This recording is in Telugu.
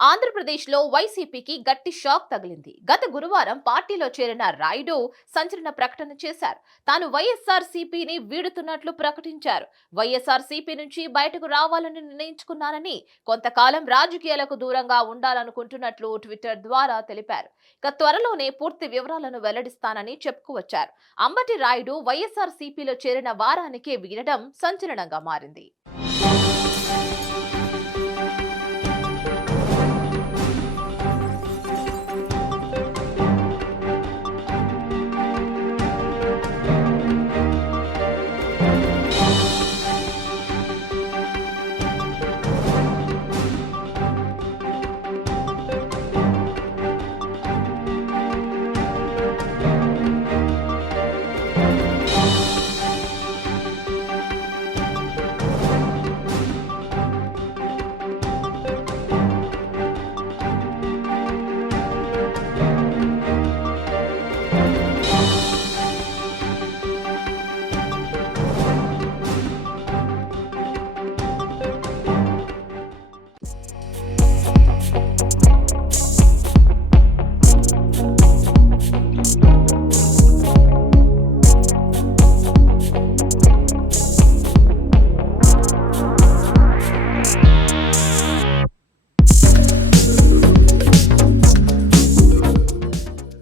ఆంధ్రప్రదేశ్లో వైసీపీకి గట్టి షాక్ తగిలింది. గత గురువారం పార్టీలో చేరిన రాయుడు సంచలన ప్రకటన చేశారు. తాను వైఎస్ఆర్ సిపిని వీడుతున్నట్లు ప్రకటించారు. వైఎస్ఆర్ సిపి నుంచి బయటకు రావాలని నిర్ణయించుకున్నానని కొంతకాలం రాజకీయాలకు దూరంగా ఉండాలనుకుంటున్నట్లు ట్విట్టర్ ద్వారా తెలిపారు. ఇక త్వరలోనే పూర్తి వివరాలను వెల్లడిస్తానని చెప్పుకువచ్చారు అంబటి రాయుడు వైఎస్ఆర్ సిపిలో చేరిన వారానికే వీడడం సంచలనంగా మారింది.